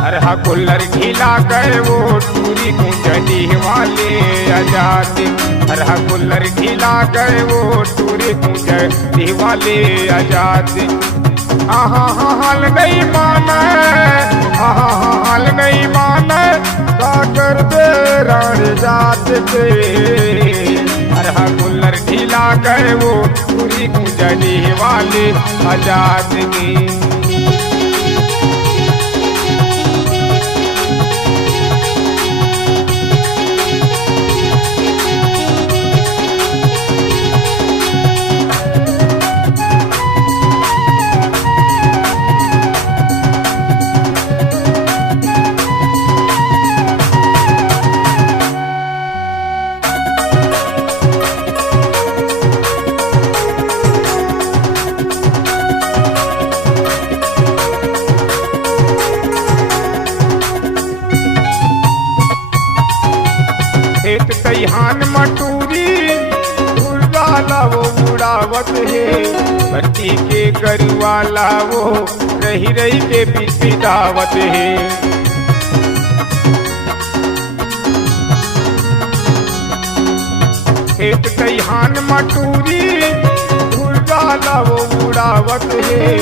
अरहा कुल्लर ढीला गए वो टूरी कुंजड़ी वाले आजाद। अरहा कुल्लर ढीला गए वो टूरी कुंजड़ी वाले आजाद। आहा हाल नहीं माने, आहा हाल नहीं माने का कर दे रण जात के। अरहा कुल्लर ढीला गए वो टूरी कुंजड़ी वाले आजाद की। तैहान मटूरी उड़ाला वो उड़ावत है, बत्ती के गरुवाला वो रही रही के पीछे दावत है। खेत तैहान मटूरी उड़ाला वो उड़ावत है,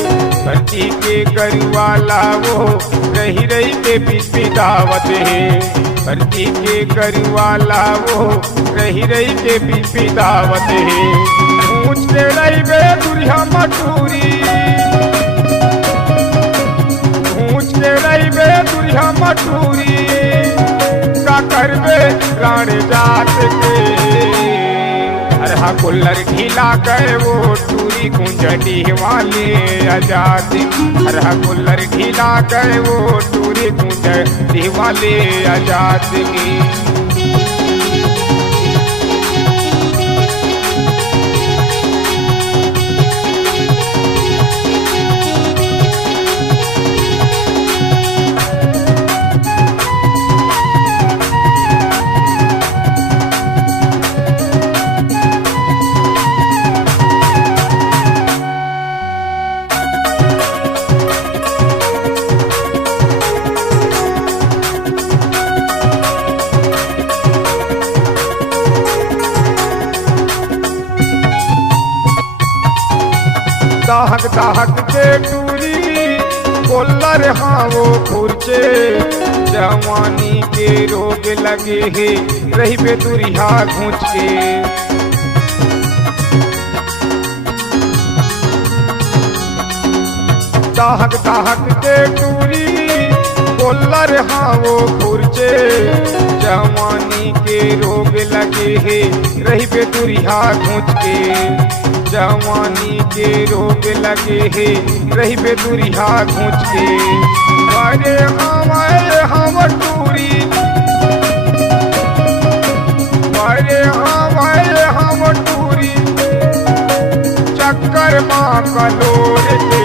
बत्ती के गरुवाला वो रही रही के पीछे दावत है। भर्ती के गरुवाला वो रही रही के पीछे दावत है। पूछ के रही बे दुरिया मटूरी, पूछ के रही बे दुरिया मटूरी का करबे प्राण जात के। अरहा कुल्लर ढीला गए वो टूरी कुंजड़ी वाले आजाद। अरहा कुल्लर ढीला गए वो टूरी कुंजड़ी वाले आजाद की। दाहक दाहक के टूरी कोल्लर हाँ वो खुर्चे, जवानी के रोग लगे है रही बेदुरिया घूंच के। दाहक दाहक के टूरी कोल्लर हाँ वो खुर्चे, जवानी के रोग लगे है रही बेदुरिया घूंच के। जवानी के रोग लगे है रही बेदुरिया घूंच के। अरे हमारे हम टूरी, अरे हमारे हम टूरी चक्कर माँ कलोर के।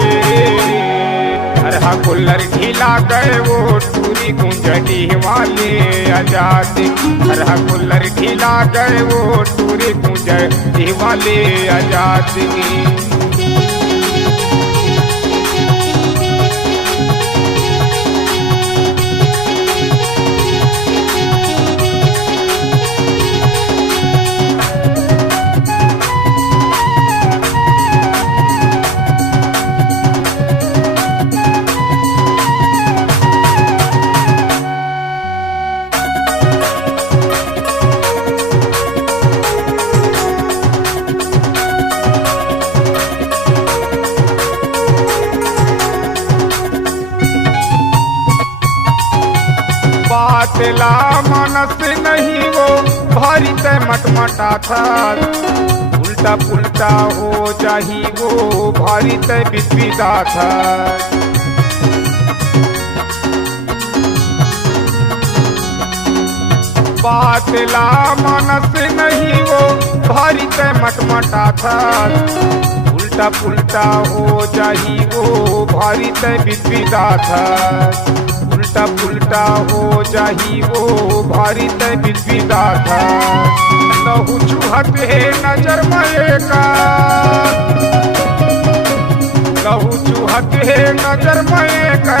अरहा कुल्लर ढीला गए वो टूरी कुंजड़ी वाले आजाद। अरहा कुल्लर ढीला गए वो टूरी कुंजड़ी वाले आजाद की। बातला मनस नहीं वो भारी तय मटमटा था, उल्टा पुल्टा हो जाही वो भारी तय विदा था। बातला मनस नहीं वो भारी तय मटमटा था, उल्टा पुल्टा हो जाही वो भारी तय विदा था। उल्टा पुल्टा हो जाही वो भारी तय विदा था लहू चूहत है नजर में का लहू चूहत है नजर में का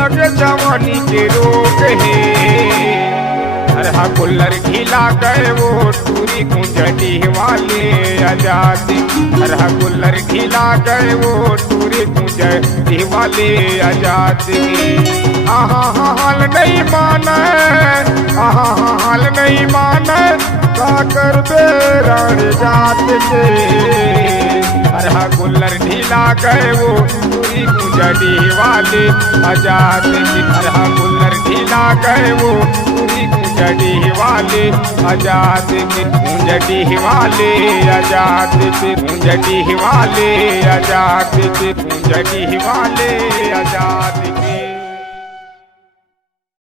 लगे जवानी के रोग है हरहा कुल्लर ढीला गए वो टूरी कुंजटी वाले आजाद हरहा कुल्लर ढीला गए वो टूरी कुंजटी वाले आजाद आहा हाल नहीं माने आहा हाल नहीं माने का कर दे रानी जात के हरहा कुल्लर ढीला गए वो टूरी कुंजटी वाले आजाद हरहा कुल्लर ढीला गए वो टूरी कुंजटी वाले आजाद कुंजटी वाले आजाद कुंजटी वाले आजाद कुंजटी वाले आजाद।